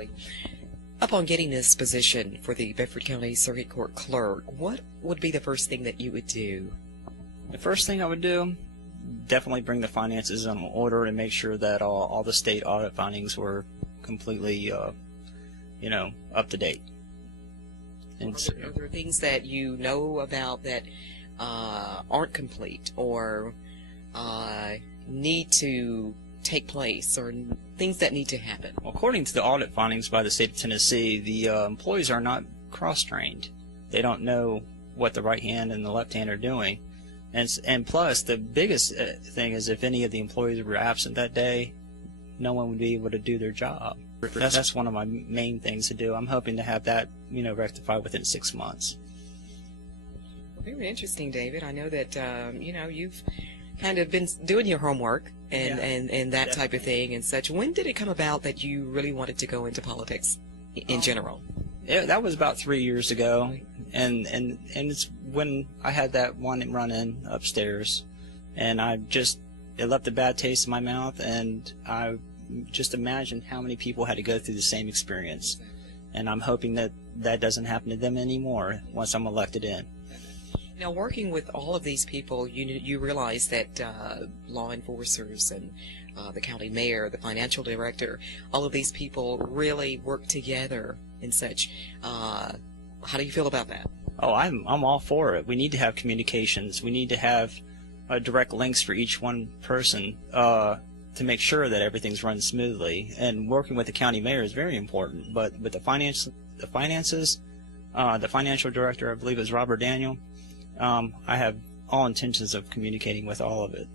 Absolutely. Upon getting this position for the Bedford County Circuit Court Clerk, what would be the first thing that you would do? The first thing I would do, definitely bring the finances in order and make sure that all the state audit findings were completely, up to date. And Are there things that you know about that aren't complete or need to take place, or things that need to happen? According to the audit findings by the state of Tennessee, the employees are not cross-trained. They don't know what the right hand and the left hand are doing. And plus, the biggest thing is if any of the employees were absent that day, no one would be able to do their job. That's one of my main things to do. I'm hoping to have that, rectified within 6 months. Very interesting, David. I know that, you've kind of been doing your homework and that type of thing and such. When did it come about that you really wanted to go into politics in general? That was about 3 years ago, and it's when I had that one run-in upstairs, and it left a bad taste in my mouth, and I just imagined how many people had to go through the same experience, and I'm hoping that that doesn't happen to them anymore once I'm elected in. Now, working with all of these people, you realize that law enforcers and the county mayor, the financial director, all of these people really work together and such. How do you feel about that? Oh, I'm all for it. We need to have communications. We need to have direct links for each one person to make sure that everything's run smoothly. And working with the county mayor is very important. But with the finances, the financial director, I believe, is Robert Daniel. I have all intentions of communicating with all of it.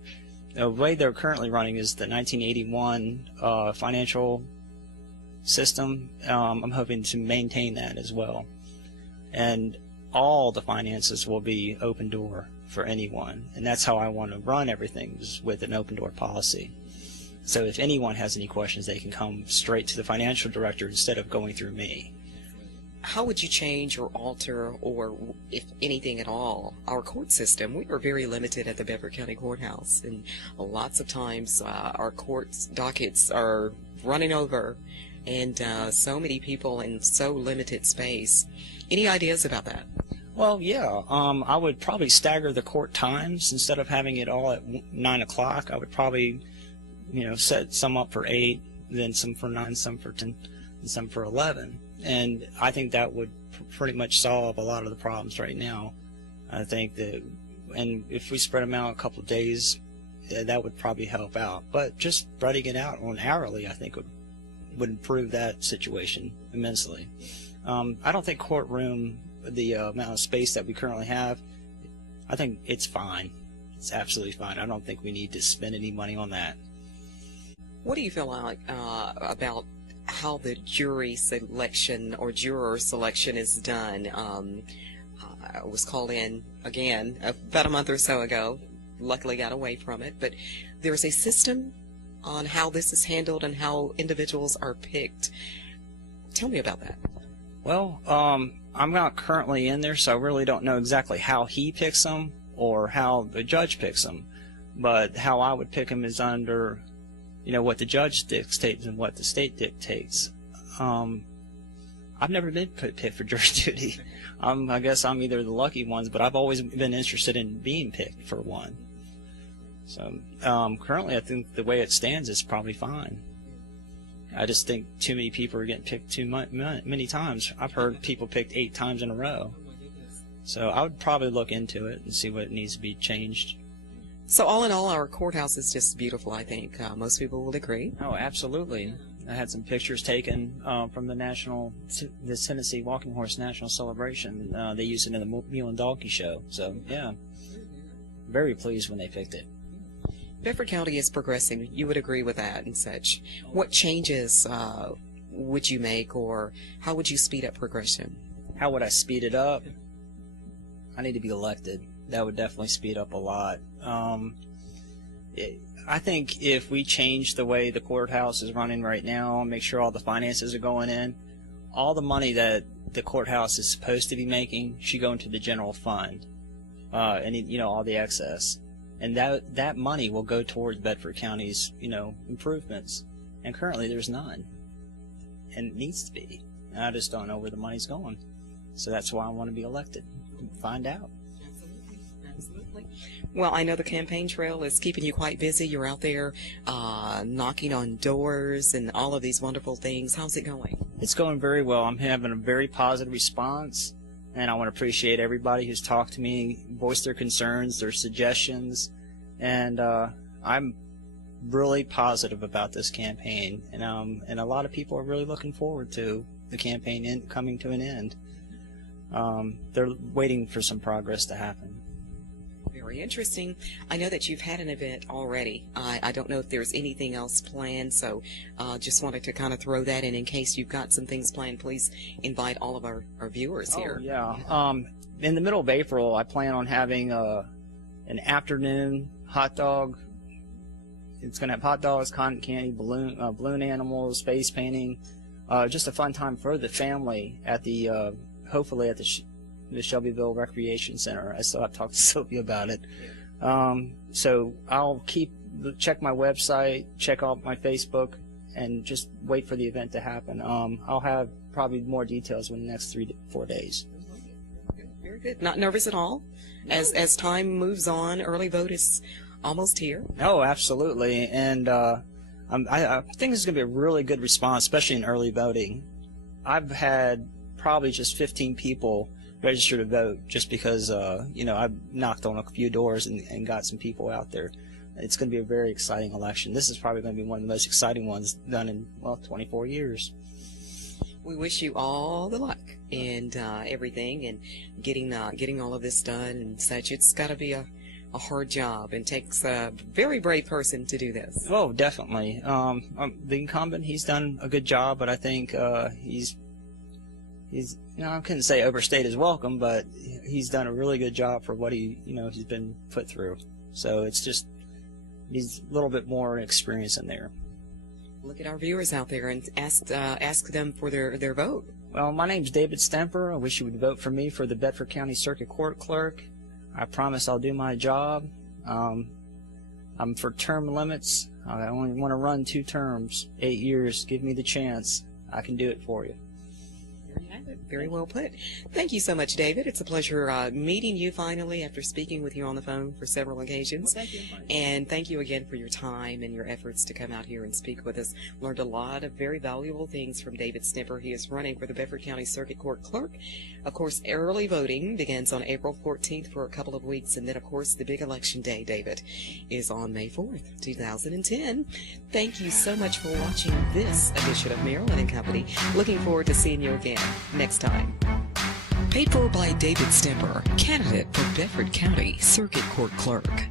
The way they're currently running is the 1981 financial system. I'm hoping to maintain that as well. And all the finances will be open door for anyone. And that's how I want to run everything, is with an open door policy. So if anyone has any questions, they can come straight to the financial director instead of going through me. How would you change or alter, or if anything at all, our court system? We are very limited at the Bedford County Courthouse, and lots of times our court dockets are running over, and so many people in so limited space. Any ideas about that? Well, yeah. I would probably stagger the court times. Instead of having it all at 9 o'clock, I would probably, set some up for 8, then some for 9, some for 10, and some for 11. And I think that would pretty much solve a lot of the problems right now. I think that, and if we spread them out a couple of days, that would probably help out. But just spreading it out on hourly, I think would improve that situation immensely. I don't think courtroom, the amount of space that we currently have, I think it's fine. It's absolutely fine. I don't think we need to spend any money on that. What do you feel like about how the jury selection or juror selection is done? I was called in again about a month or so ago. Luckily got away from it. But there's a system on how this is handled and how individuals are picked. Tell me about that. Well, I'm not currently in there, so I really don't know exactly how he picks them or how the judge picks them. But how I would pick them is under, what the judge dictates and what the state dictates. I've never been picked for jury duty. I guess I'm either the lucky ones, but I've always been interested in being picked for one. So currently I think the way it stands is probably fine. I just think too many people are getting picked too many times. I've heard people picked 8 times in a row. So I would probably look into it and see what needs to be changed. So all in all, our courthouse is just beautiful, I think. Most people will agree. Oh, absolutely. I had some pictures taken from the Tennessee Walking Horse National Celebration. They used it in the Mule and Donkey Show. So, yeah, very pleased when they picked it. Bedford County is progressing. You would agree with that and such. What changes would you make, or how would you speed up progression? How would I speed it up? I need to be elected. That would definitely speed up a lot. I think if we change the way the courthouse is running right now and make sure all the finances are going in, all the money that the courthouse is supposed to be making should go into the general fund, and all the excess, and that money will go towards Bedford County's improvements. And currently there's none. and it needs to be. And I just don't know where the money's going. So that's why I want to be elected. Find out. Absolutely. Absolutely. Well, I know the campaign trail is keeping you quite busy. You're out there knocking on doors and all of these wonderful things. How's it going? It's going very well. I'm having a very positive response, and I want to appreciate everybody who's talked to me, voiced their concerns, their suggestions, and I'm really positive about this campaign, and a lot of people are really looking forward to the campaign coming to an end. They're waiting for some progress to happen. Very interesting. I know that you've had an event already. I don't know if there's anything else planned, so just wanted to kind of throw that in case you've got some things planned. Please invite all of our viewers here. Yeah. In the middle of April, I plan on having an afternoon hot dog. It's going to have hot dogs, cotton candy, balloon animals, face painting. Just a fun time for the family at the hopefully at the Shelbyville Recreation Center. I still have to talk to Sylvia about it. So I'll check my website, check out my Facebook, and just wait for the event to happen. I'll have probably more details in the next 3 to 4 days. Very good. Not nervous at all? No. As time moves on, early vote is almost here. Oh, absolutely. And I think this is going to be a really good response, especially in early voting. I've had probably just 15 people register to vote just because, I've knocked on a few doors and got some people out there. It's going to be a very exciting election. This is probably going to be one of the most exciting ones done in, 24 years. We wish you all the luck and everything, and getting all of this done and such. It's got to be a hard job, and takes a very brave person to do this. Oh, definitely. The incumbent, he's done a good job, but I think he's I couldn't say overstayed his welcome, but he's done a really good job for what he's been put through. So it's just he's a little bit more experience in there. Look at our viewers out there and ask them for their vote. Well, my name's David Stemper. I wish you would vote for me for the Bedford County Circuit Court Clerk. I promise I'll do my job. I'm for term limits. I only want to run 2 terms, 8 years. Give me the chance. I can do it for you. There you have it. Very well put. Thank you so much, David. It's a pleasure meeting you finally after speaking with you on the phone for several occasions. Well, thank you. And thank you again for your time and your efforts to come out here and speak with us. Learned a lot of very valuable things from David Stemper. He is running for the Bedford County Circuit Court Clerk. Of course, early voting begins on April 14th for a couple of weeks. And then, of course, the big election day, David, is on May 4th, 2010. Thank you so much for watching this edition of Maryland & Company. Looking forward to seeing you again next time. Paid for by David Stemper, candidate for Bedford County Circuit Court Clerk.